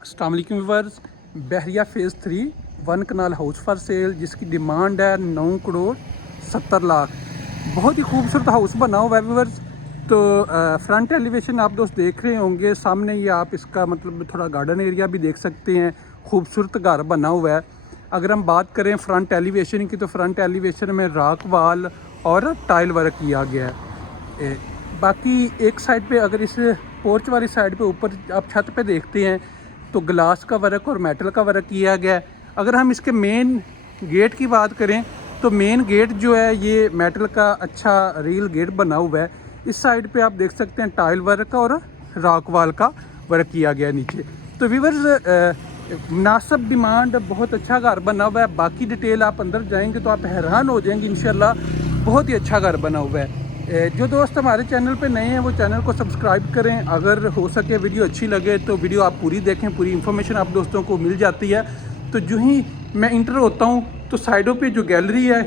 अस्सलाम वालेकुम viewers. Bahria phase 3 1 kanal house for sale जिसकी डिमांड है 9 करोड़ 70 लाख। बहुत ही खूबसूरत हाउस बना हुआ है व्यूअर्स। तो फ्रंट एलिवेशन आप दोस्त देख रहे होंगे सामने, ये आप इसका मतलब थोड़ा गार्डन एरिया भी देख सकते हैं। खूबसूरत घर बना हुआ है। अगर हम बात करें फ्रंट एलिवेशन की, तो फ्रंट एलिवेशन में राक वाल और टाइल वर्क किया गया है। बाकी एक साइड पे, अगर इस पोर्च वाली साइड पे ऊपर आप छत पे देखते हैं तो ग्लास का वर्क और मेटल का वर्क किया गया है। अगर हम इसके मेन गेट की बात करें तो मेन गेट जो है ये मेटल का अच्छा रील गेट बना हुआ है। इस साइड पे आप देख सकते हैं टाइल वर्क और रॉक वाल का वर्क किया गया है नीचे। तो व्यूअर्स, मुनासिब डिमांड, बहुत अच्छा घर बना हुआ है। बाकी डिटेल आप अंदर जाएंगे तो आप हैरान हो जाएंगे इंशाल्लाह। बहुत ही अच्छा घर बना हुआ है। जो दोस्त हमारे चैनल पे नए हैं वो चैनल को सब्सक्राइब करें। अगर हो सके वीडियो अच्छी लगे तो वीडियो आप पूरी देखें, पूरी इन्फॉर्मेशन आप दोस्तों को मिल जाती है। तो जो ही मैं इंटर होता हूँ तो साइडों पे जो गैलरी है,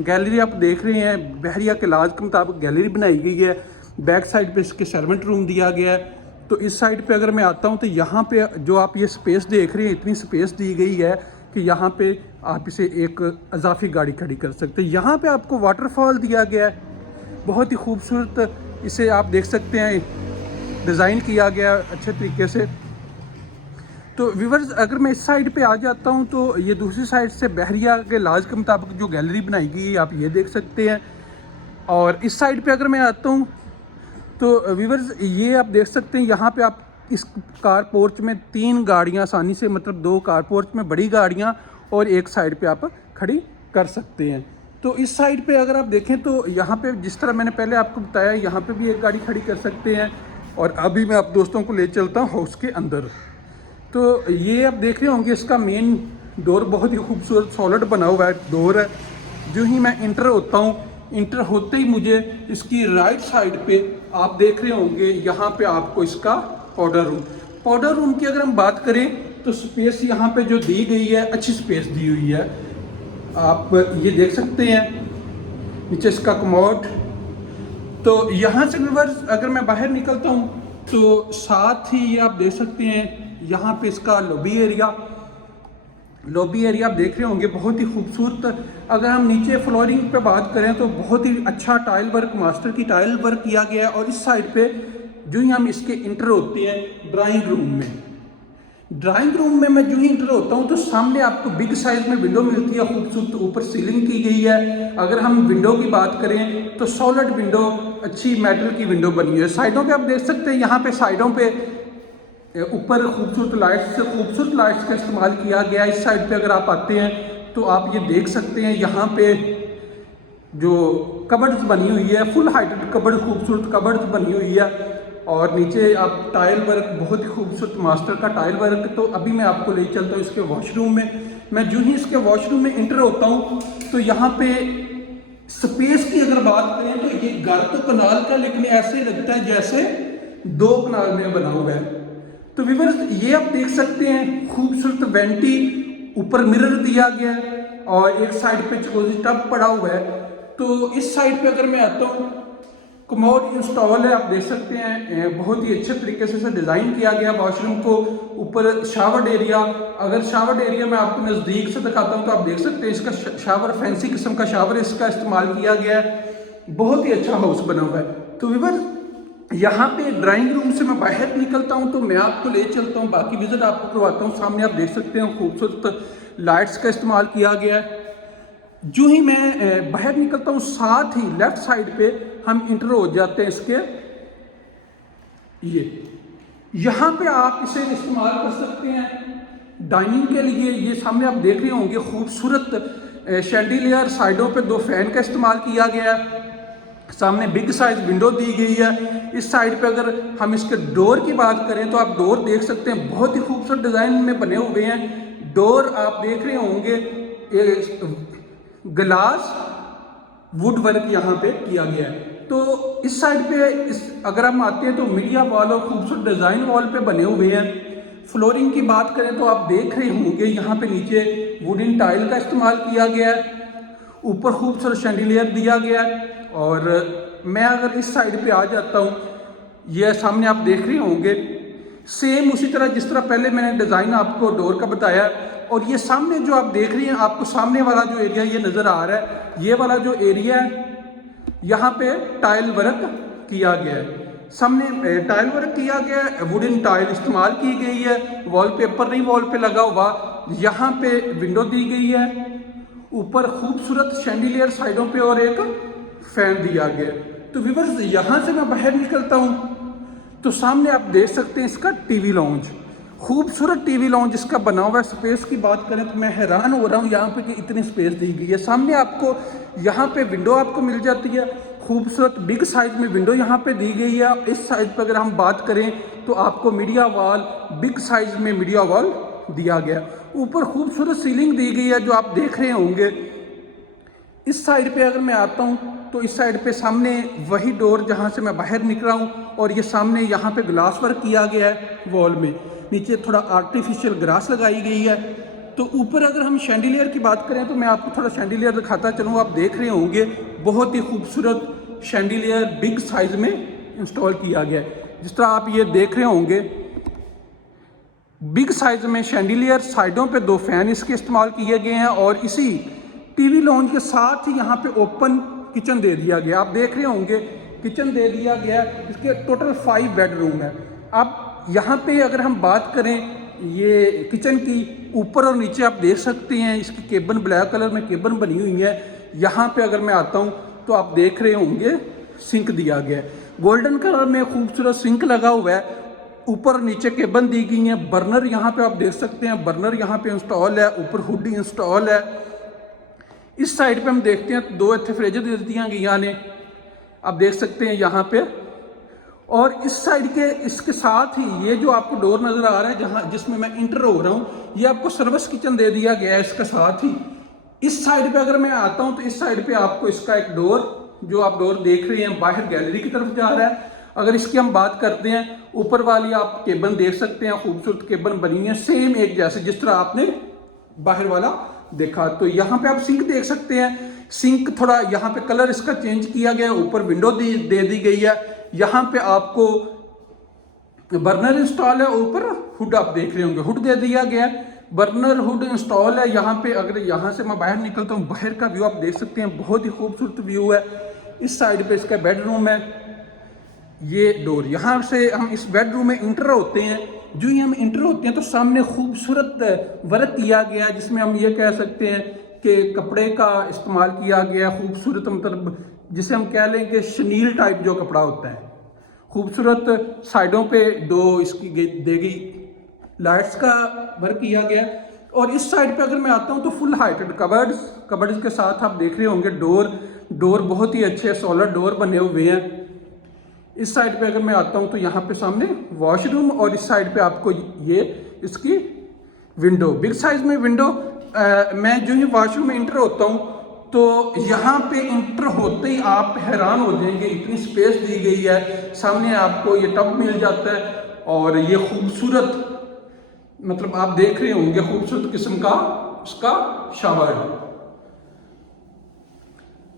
गैलरी आप देख रहे हैं, बहरिया के लाज के मुताबिक गैलरी बनाई गई है। बैक साइड पे इसके सर्वेंट रूम दिया गया है। तो इस साइड पे अगर मैं आता हूँ तो यहाँ पे जो आप ये स्पेस देख रहे हैं, इतनी स्पेस दी गई है कि यहाँ पे आप इसे एक अजाफी गाड़ी खड़ी कर सकते हैं। यहाँ पे आपको वाटरफॉल दिया गया है, बहुत ही खूबसूरत इसे आप देख सकते हैं, डिज़ाइन किया गया अच्छे तरीके से। तो व्यूवर्स, अगर मैं इस साइड पे आ जाता हूँ तो ये दूसरी साइड से बहरिया के लाज के मुताबिक जो गैलरी बनाई गई है आप ये देख सकते हैं। और इस साइड पे अगर मैं आता हूँ तो व्यूवर्स ये आप देख सकते हैं, यहाँ पे आप इस कार पोर्च में 3 गाड़ियाँ आसानी से, मतलब 2 कार पोर्च में बड़ी गाड़ियाँ और एक साइड पे आप खड़ी कर सकते हैं। तो इस साइड पे अगर आप देखें तो यहाँ पे जिस तरह मैंने पहले आपको बताया, यहाँ पे भी एक गाड़ी खड़ी कर सकते हैं। और अभी मैं आप दोस्तों को ले चलता हूँ हाउस के अंदर। तो ये आप देख रहे होंगे, इसका मेन डोर बहुत ही खूबसूरत सॉलिड बना हुआ है डोर है। जो ही मैं इंटर होता हूँ, इंटर होते ही मुझे इसकी राइट साइड पे आप देख रहे होंगे, यहाँ पे आपको इसका पाउडर रूम की अगर हम बात करें तो स्पेस यहाँ पे जो दी गई है, अच्छी स्पेस दी हुई है। आप ये देख सकते हैं, नीचे इसका कमोड। तो यहाँ से व्यूअर्स अगर मैं बाहर निकलता हूँ तो साथ ही ये आप देख सकते हैं, यहाँ पे इसका लॉबी एरिया आप देख रहे होंगे, बहुत ही खूबसूरत। अगर हम नीचे फ्लोरिंग पे बात करें तो बहुत ही अच्छा टाइल वर्क, मास्टर की टाइल वर्क किया गया है। और इस साइड पे जो ही हम इसके इंटर होते हैं ड्राइंग रूम में मैं जो ही इंटर होता हूँ तो सामने आपको बिग साइज में विंडो मिलती है, खूबसूरत ऊपर सीलिंग की गई है। अगर हम विंडो की बात करें तो सॉलिड विंडो, अच्छी मेटल की विंडो बनी है। साइडों पे आप देख सकते हैं, यहाँ पे साइडों पे ऊपर खूबसूरत लाइट्स का इस्तेमाल किया गया है। इस साइड पे अगर आप आते हैं तो आप ये देख सकते हैं, यहाँ पे जो कबर्ड्स बनी हुई है, फुल हाइटेड कबर्ड, खूबसूरत कबर्ड्स बनी हुई है। और नीचे आप टाइल वर्क, बहुत ही खूबसूरत मास्टर का टाइल वर्क। तो अभी मैं आपको ले चलता हूँ इसके वॉशरूम में। मैं जो ही इसके वॉशरूम में इंटर होता हूँ तो यहाँ पे स्पेस की अगर बात करें तो ये घर तो कनाल का, लेकिन ऐसे लगता है जैसे 2 कनाल में बना हुआ है। तो व्यूअर्स ये आप देख सकते हैं, खूबसूरत वेंटी, ऊपर मिरर दिया गया है और एक साइड पे जकूज़ी टब पड़ा हुआ है। तो इस साइड पे अगर मैं आता हूँ, कमोड इंस्टॉल है, आप देख सकते हैं, बहुत ही अच्छे तरीके से इसे डिज़ाइन किया गया वॉशरूम को। ऊपर शावर एरिया, अगर शावर एरिया मैं आपको नज़दीक से दिखाता हूँ तो आप देख सकते हैं इसका शावर, फैंसी किस्म का शावर इसका इस्तेमाल किया गया है। बहुत ही अच्छा हाउस बना हुआ है। तो व्यूअर्स, यहाँ पे ड्राइंग रूम से मैं बाहर निकलता हूँ तो मैं आपको ले चलता हूँ, बाकी विजिट आपको करवाता हूँ। सामने आप देख सकते हैं खूबसूरत लाइट्स का इस्तेमाल किया गया है। जो ही मैं बाहर निकलता हूँ, साथ ही लेफ्ट साइड पे हम इंटर हो जाते हैं इसके, ये यहाँ पे आप इसे इस्तेमाल कर सकते हैं डाइनिंग के लिए। ये सामने आप देख रहे होंगे, खूबसूरत शैंडिलियर, साइडों पे 2 फैन का इस्तेमाल किया गया है। सामने बिग साइज विंडो दी गई है। इस साइड पे अगर हम इसके डोर की बात करें तो आप डोर देख सकते हैं, बहुत ही खूबसूरत डिज़ाइन में बने हुए हैं। डोर आप देख रहे होंगे, ग्लास वुड वर्क यहाँ पे किया गया है। तो इस साइड पे अगर हम आते हैं तो मीडिया वॉल और खूबसूरत डिज़ाइन वॉल पे बने हुए हैं। फ्लोरिंग की बात करें तो आप देख रहे होंगे, यहाँ पे नीचे वुडन टाइल का इस्तेमाल किया गया है, ऊपर खूबसूरत शैंडिलियर दिया गया है। और मैं अगर इस साइड पे आ जाता हूँ, ये सामने आप देख रहे होंगे, सेम उसी तरह जिस तरह पहले मैंने डिज़ाइन आपको डोर का बताया। और ये सामने जो आप देख रही हैं, आपको सामने वाला जो एरिया ये नज़र आ रहा है, ये वाला जो एरिया है यहाँ पे टाइल वर्क किया गया है। सामने टाइल वर्क किया गया है, वुडन टाइल इस्तेमाल की गई है, वॉलपेपर नहीं वॉल पे लगा हुआ। यहाँ पे विंडो दी गई है, ऊपर खूबसूरत शैंडिलियर साइडों पे और एक फैन दिया गया है। तो व्यूअर्स यहाँ से मैं बाहर निकलता हूँ तो सामने आप देख सकते हैं इसका टीवी लॉन्च, खूबसूरत टीवी लॉन्च इसका बना हुआ है। स्पेस की बात करें तो मैं हैरान हो रहा हूँ यहाँ पे कि इतनी स्पेस दी गई है। सामने आपको यहाँ पे विंडो आपको मिल जाती है, खूबसूरत बिग साइज में विंडो यहाँ पे दी गई है। इस साइड पर अगर हम बात करें तो आपको मीडिया वॉल, बिग साइज में मीडिया वॉल दिया गया। ऊपर खूबसूरत सीलिंग दी गई है जो आप देख रहे होंगे। इस साइड पे अगर मैं आता हूँ तो इस साइड पे सामने वही डोर जहाँ से मैं बाहर निकला हूँ, और ये सामने यहाँ पे ग्लास वर्क किया गया है वॉल में, नीचे थोड़ा आर्टिफिशियल ग्रास लगाई गई है। तो ऊपर अगर हम शैंडिलियर की बात करें तो मैं आपको थोड़ा शैंडिलियर दिखाता चलूँ। आप देख रहे होंगे बहुत ही खूबसूरत शैंडिलियर बिग साइज में इंस्टॉल किया गया है। जिस तरह आप ये देख रहे होंगे बिग साइज में शैंडिलियर, साइडों पे 2 फैन इसके इस्तेमाल किए गए हैं, और इसी टीवी लॉन्च के साथ ही यहाँ पे ओपन किचन दे दिया गया। आप देख रहे होंगे किचन दे दिया गया। इसके टोटल 5 बेडरूम है। अब यहाँ पे अगर हम बात करें ये किचन की, ऊपर और नीचे आप देख सकते हैं इसकी केबन ब्लैक कलर में केबन बनी हुई है। यहाँ पे अगर मैं आता हूँ तो आप देख रहे होंगे सिंक दिया गया है, गोल्डन कलर में खूबसूरत सिंक लगा हुआ है। ऊपर और नीचे केबन दी गई है। बर्नर यहाँ पे आप देख सकते हैं, बर्नर यहाँ पे इंस्टॉल है, ऊपर हुड इंस्टॉल है। इस साइड पे हम देखते हैं 2 इतने फ्रिज दे दिया गई ने, आप देख सकते हैं यहाँ पे। और इस साइड के इसके साथ ही ये जो आपको डोर नज़र आ रहा है जहाँ जिसमें मैं इंटर हो रहा हूँ, ये आपको सर्विस किचन दे दिया गया है इसके साथ ही। इस साइड पे अगर मैं आता हूँ तो इस साइड पे आपको इसका एक डोर, जो आप डोर देख रहे हैं बाहर गैलरी की तरफ जा रहा है। अगर इसकी हम बात करते हैं, ऊपर वाली आप केबन देख सकते हैं, खूबसूरत केबन बनी है सेम एक जैसे जिस तरह आपने बाहर वाला देखा। तो यहाँ पे आप सिंक देख सकते हैं, सिंक थोड़ा यहाँ पे कलर इसका चेंज किया गया, ऊपर विंडो दे दी गई है। यहाँ पे आपको बर्नर इंस्टॉल है, ऊपर हुड आप देख रहे होंगे हुड दे दिया गया है, बर्नर हुड इंस्टॉल है। यहाँ पे अगर यहाँ से मैं बाहर निकलता हूँ, बाहर का व्यू आप देख सकते हैं, बहुत ही खूबसूरत व्यू है। इस साइड पे इसका बेडरूम है। ये डोर, यहाँ से हम इस बेडरूम में इंटर होते हैं। जो ही हम इंटर होते हैं तो सामने खूबसूरत वर्क किया गया, जिसमें हम ये कह सकते हैं कि कपड़े का इस्तेमाल किया गया खूबसूरत, मतलब जिसे हम कह लें कि शनील टाइप जो कपड़ा होता है। खूबसूरत साइडों पे 2 इसकी दे गई लाइट्स का वर्क किया गया। और इस साइड पे अगर मैं आता हूँ तो फुल हाइटेड कबर्ड्स के साथ आप देख रहे होंगे डोर बहुत ही अच्छे सॉलिड डोर बने हुए हैं। इस साइड पे अगर मैं आता हूँ तो यहाँ पे सामने वॉशरूम, और इस साइड पे आपको ये इसकी विंडो, बिग साइज में विंडो। मैं जो ही वॉशरूम में इंटर होता हूँ तो यहाँ पे इंटर होते ही आप हैरान हो जाएंगे, इतनी स्पेस दी गई है। सामने आपको ये टब मिल जाता है, और ये खूबसूरत, मतलब आप देख रहे होंगे खूबसूरत किस्म का उसका शावर।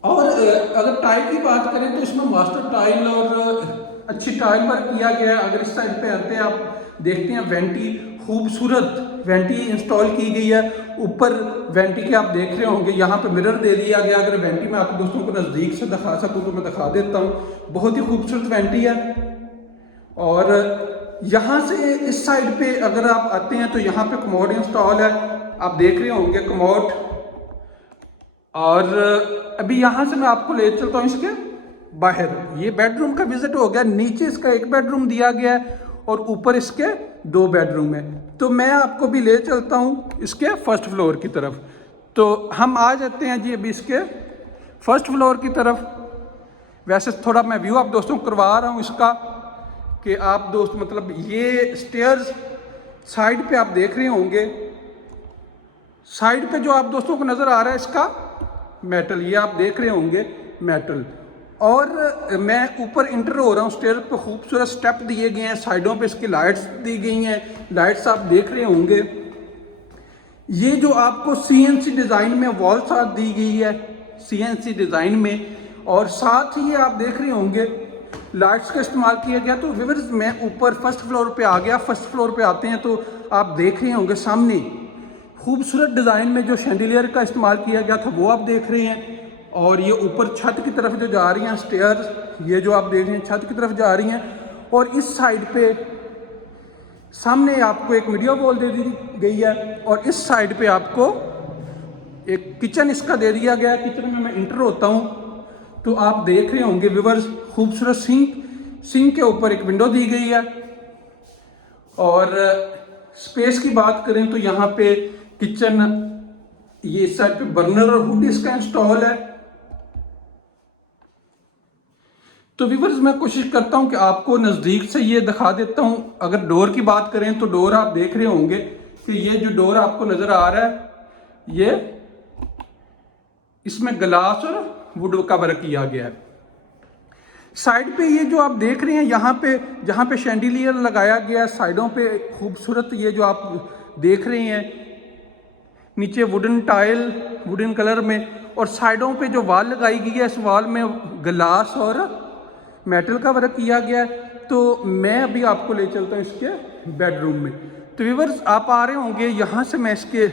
और अगर टाइल की बात करें तो इसमें मास्टर टाइल और अच्छी टाइल वर्क किया गया है। अगर इस साइड पे आते हैं आप देखते हैं वेंटी, खूबसूरत वेंटी इंस्टॉल की गई है। ऊपर वेंटी के आप देख रहे होंगे यहाँ पे मिरर दे दिया गया। अगर वेंटी में आप दोस्तों को नज़दीक से दिखा सकूँ तो मैं दिखा देता हूँ, बहुत ही खूबसूरत वेंटी है। और यहाँ से इस साइड पे अगर आप आते हैं तो यहाँ पे कमोड इंस्टॉल है, आप देख रहे होंगे कमोड। और अभी यहाँ से मैं आपको ले चलता हूँ इसके बाहर। ये बेडरूम का विजिट हो गया। नीचे इसका एक बेडरूम दिया गया है और ऊपर इसके 2 बेडरूम है। तो मैं आपको भी ले चलता हूँ इसके फर्स्ट फ्लोर की तरफ। तो हम आ जाते हैं जी अभी इसके फर्स्ट फ्लोर की तरफ। वैसे थोड़ा मैं व्यू आप दोस्तों को करवा रहा हूँ इसका, कि आप दोस्त मतलब ये स्टेयर्स साइड पे आप देख रहे होंगे, साइड पे जो आप दोस्तों को नज़र आ रहा है इसका मेटल, ये आप देख रहे होंगे मेटल। और मैं ऊपर इंटर हो रहा हूँ, स्टेयर पे खूबसूरत स्टेप दिए गए हैं, साइडों पे इसकी लाइट्स दी गई हैं, लाइट्स आप देख रहे होंगे। ये जो आपको CNC डिज़ाइन में वॉल साथ दी गई है, CNC डिज़ाइन में। और साथ ही ये आप देख रहे होंगे लाइट्स का इस्तेमाल किया गया। तो व्यूअर्स मैं ऊपर फर्स्ट फ्लोर पे आ गया। फर्स्ट फ्लोर पे आते हैं तो आप देख रहे होंगे सामने खूबसूरत डिज़ाइन में जो शैंडिलियर का इस्तेमाल किया गया था वो आप देख रहे हैं। और ये ऊपर छत की तरफ जो जा रही हैं स्टेयर्स, ये जो आप देख रहे हैं छत की तरफ जा रही हैं। और इस साइड पे सामने आपको एक मीडिया वॉल दे दी गई है और इस साइड पे आपको एक किचन इसका दे दिया गया है। किचन में मैं इंटर होता हूँ तो आप देख रहे होंगे व्यूअर्स खूबसूरत सिंक के ऊपर एक विंडो दी गई है। और स्पेस की बात करें तो यहाँ पे किचन, ये इस साइड पे बर्नर और हुड इसका इंस्टॉल है। तो व्यूअर्स मैं कोशिश करता हूं कि आपको नज़दीक से ये दिखा देता हूं। अगर डोर की बात करें तो डोर आप देख रहे होंगे कि ये जो डोर आपको नज़र आ रहा है ये इसमें ग्लास और वुड का वर्क किया गया है। साइड पे ये जो आप देख रहे हैं यहाँ पे जहाँ पे शैंडिलियर लगाया गया है, साइडों पे खूबसूरत ये जो आप देख रहे हैं नीचे वुडन टाइल वुडन कलर में, और साइडों पे जो वॉल लगाई गई है इस वॉल में ग्लास और मेटल का वर्क किया गया है। तो मैं अभी आपको ले चलता हूँ इसके बेडरूम में। तो व्यूअर्स आप आ रहे होंगे यहाँ से, मैं इसके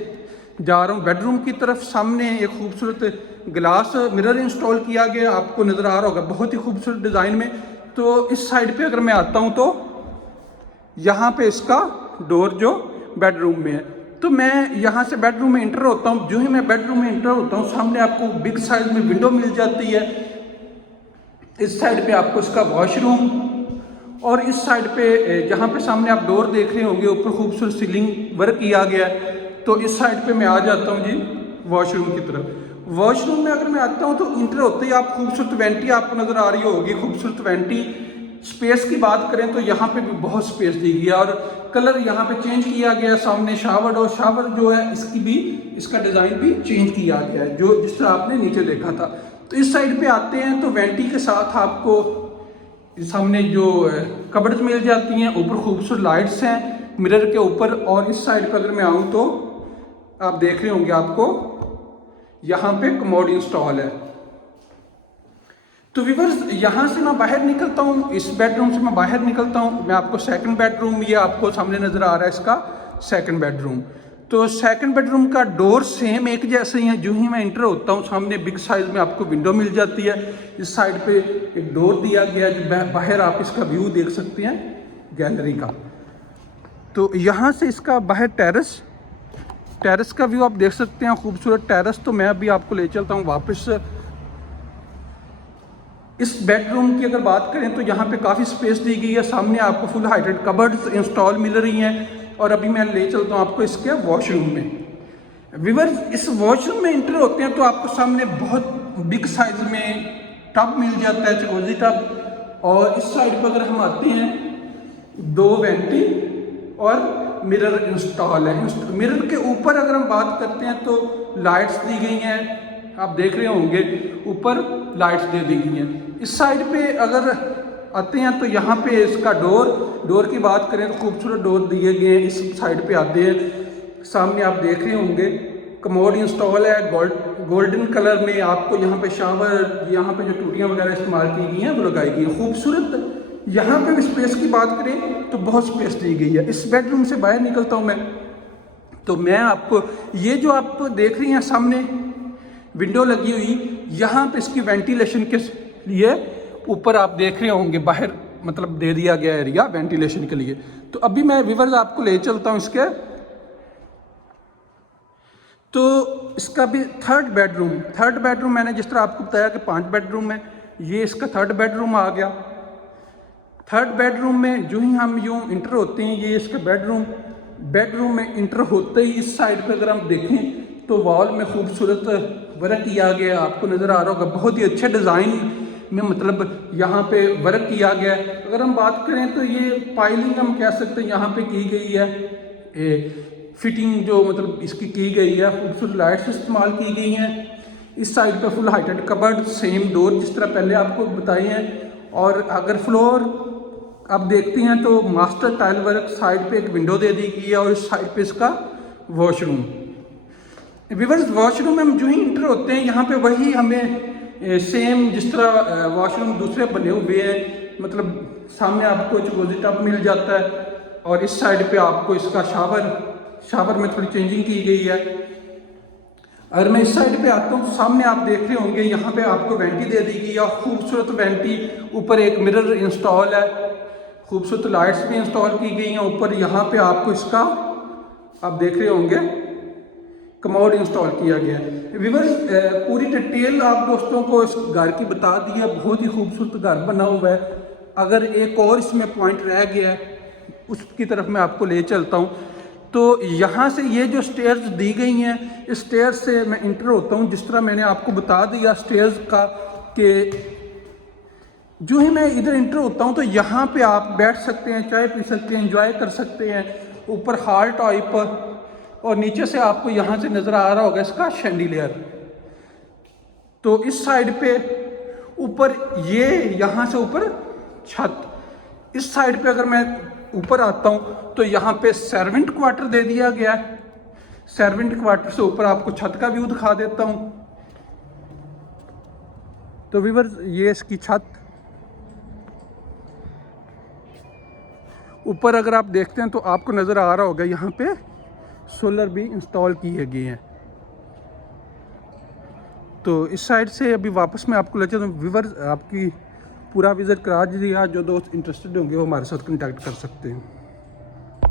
जा रहा हूँ बेडरूम की तरफ। सामने एक खूबसूरत ग्लास मिरर इंस्टॉल किया गया, आपको नज़र आ रहा होगा बहुत ही खूबसूरत डिज़ाइन में। तो इस साइड पे अगर मैं आता हूँ तो यहाँ पे इसका डोर जो बेडरूम में है, तो मैं यहाँ से बेडरूम में इंटर होता हूँ। जो ही मैं बेडरूम में इंटर होता हूँ सामने आपको बिग साइज में विंडो मिल जाती है। इस साइड पे आपको इसका वॉशरूम, और इस साइड पे जहाँ पे सामने आप डोर देख रहे होंगे ऊपर खूबसूरत सीलिंग वर्क किया गया है। तो इस साइड पे मैं आ जाता हूँ जी वॉशरूम की तरफ। वॉशरूम में अगर मैं आता हूँ तो इंटर होते ही आप खूबसूरत वेंटी आपको नज़र आ रही होगी, खूबसूरत वेंटी। स्पेस की बात करें तो यहाँ पे भी बहुत स्पेस दी गई है और कलर यहाँ पे चेंज किया गया है। सामने शावर, और शावर जो है इसकी भी, इसका डिज़ाइन भी चेंज किया गया है जो जिस तरह आपने नीचे देखा था। तो इस साइड पे आते हैं तो वेंटी के साथ आपको सामने जो कबर्ड्स मिल जाती हैं, ऊपर खूबसूरत लाइट्स हैं मिरर के ऊपर। और इस साइड पर अगर मैं आऊँ तो आप देख रहे होंगे आपको यहाँ पे कमोड इंस्टॉल है। तो व्यूअर्स यहाँ से मैं बाहर निकलता हूँ, इस बेडरूम से मैं बाहर निकलता हूँ, मैं आपको सेकंड बेडरूम, ये आपको सामने नज़र आ रहा है इसका सेकंड बेडरूम। तो सेकंड बेडरूम का डोर सेम एक जैसे ही है। जो ही मैं इंटर होता हूँ सामने बिग साइज में आपको विंडो मिल जाती है। इस साइड पे एक डोर दिया गया है जो बाहर आप इसका व्यू देख सकते हैं गैलरी का। तो यहाँ से इसका बाहर टेरेस का व्यू आप देख सकते हैं, खूबसूरत टेरेस। तो मैं अभी आपको ले चलता हूँ वापस। इस बेडरूम की अगर बात करें तो यहाँ पे काफ़ी स्पेस दी गई है। सामने आपको फुल हाइटेड कबर्ड्स इंस्टॉल मिल रही हैं। और अभी मैं ले चलता हूँ आपको इसके वॉशरूम में। व्यूअर्स इस वॉशरूम में इंटर होते हैं तो आपको सामने बहुत बिग साइज में टब मिल जाता है, जकूज़ी टब। और इस साइड पर अगर हम आते हैं 2 वेंटी और मिरर इंस्टॉल है। मिरर के ऊपर अगर हम बात करते हैं तो लाइट्स दी गई हैं, आप देख रहे होंगे ऊपर लाइट्स दे दी गई हैं। इस साइड पे अगर आते हैं तो यहाँ पे इसका डोर की बात करें तो खूबसूरत डोर दिए गए हैं। इस साइड पे आते हैं सामने आप देख रहे होंगे कमोड इंस्टॉल है गोल्डन कलर में। आपको यहाँ पे शावर, यहाँ पे जो टूटियाँ वगैरह इस्तेमाल की गई हैं वो लगाई गई हैं खूबसूरत। यहाँ पे स्पेस की बात करें तो बहुत स्पेस दी गई है। इस बेडरूम से बाहर निकलता हूँ मैं, तो मैं आपको ये जो आप देख रही हैं सामने विंडो लगी हुई, यहाँ पे इसकी वेंटिलेशन के लिए ऊपर आप देख रहे होंगे बाहर मतलब दे दिया गया एरिया वेंटिलेशन के लिए। तो अभी मैं व्यूअर्स आपको ले चलता हूँ इसके। तो इसका भी थर्ड बेडरूम मैंने जिस तरह आपको बताया कि 5 बेडरूम है, ये इसका थर्ड बेडरूम आ गया। थर्ड बेडरूम में जो ही हम यूँ इंटर होते हैं, ये इसका बेडरूम में इंटर होते ही इस साइड पे अगर हम देखें तो वॉल में खूबसूरत वर्क किया गया, आपको नज़र आ रहा होगा बहुत ही अच्छे डिज़ाइन में, मतलब यहाँ पे वर्क किया गया। अगर हम बात करें तो ये पाइलिंग हम कह सकते हैं यहाँ पे की गई है, फिटिंग जो मतलब इसकी की गई है, खूबसूरत लाइट्स इस्तेमाल की गई हैं। इस साइड पे full heighted cupboard, same door जिस तरह पहले आपको बताए हैं। और अगर फ्लोर आप देखते हैं तो मास्टर टाइल वर्क, साइड पे एक विंडो दे दी गई है और इस साइड पे इसका वॉशरूम। व्यूअर्स वॉशरूम में हम जो ही इंटर होते हैं यहाँ पे वही हमें सेम जिस तरह वॉशरूम दूसरे बने हुए हैं मतलब सामने आपको जकूज़ी टब मिल जाता है, और इस साइड पे आपको इसका शावर में थोड़ी चेंजिंग की गई है। अगर मैं इस साइड पे आता हूँ, सामने आप देख रहे होंगे यहाँ पे आपको वेंटी दे दी गई है, खूबसूरत वेंटी। ऊपर एक मिरर इंस्टॉल है, खूबसूरत लाइट्स भी इंस्टॉल की गई हैं ऊपर। यहाँ पे आपको इसका आप देख रहे होंगे कमोड इंस्टॉल किया गया है। व्यूअर्स, पूरी डिटेल आप दोस्तों को इस घर की बता दी है। बहुत ही खूबसूरत घर बना हुआ है। अगर एक और इसमें पॉइंट रह गया है, उसकी तरफ मैं आपको ले चलता हूँ। तो यहाँ से ये जो स्टेयर्स दी गई हैं, इस स्टेयर्स से मैं इंटर होता हूँ। जिस तरह मैंने आपको बता दिया स्टेयर्स का, कि जो ही मैं इधर इंटर होता हूँ तो यहाँ पे आप बैठ सकते हैं, चाय पी सकते हैं, एंजॉय कर सकते हैं। ऊपर हॉल टाइप, और नीचे से आपको यहाँ से नज़र आ रहा होगा इसका शैंडिलियर। तो इस साइड पे ऊपर ये यहाँ से ऊपर छत, इस साइड पे अगर मैं ऊपर आता हूँ तो यहाँ पे सर्वेंट क्वार्टर दे दिया गया है। सर्वेंट क्वार्टर से ऊपर आपको छत का व्यू दिखा देता हूँ। तो व्यूअर्स, ये इसकी छत ऊपर अगर आप देखते हैं तो आपको नज़र आ रहा होगा, यहाँ पे सोलर भी इंस्टॉल किए गए हैं। तो इस साइड से अभी वापस मैं आपको ले चलता हूँ। व्यूअर्स, आपकी पूरा विज़िट करा दिया। जो दोस्त इंटरेस्टेड होंगे वो हमारे साथ कॉन्टैक्ट कर सकते हैं।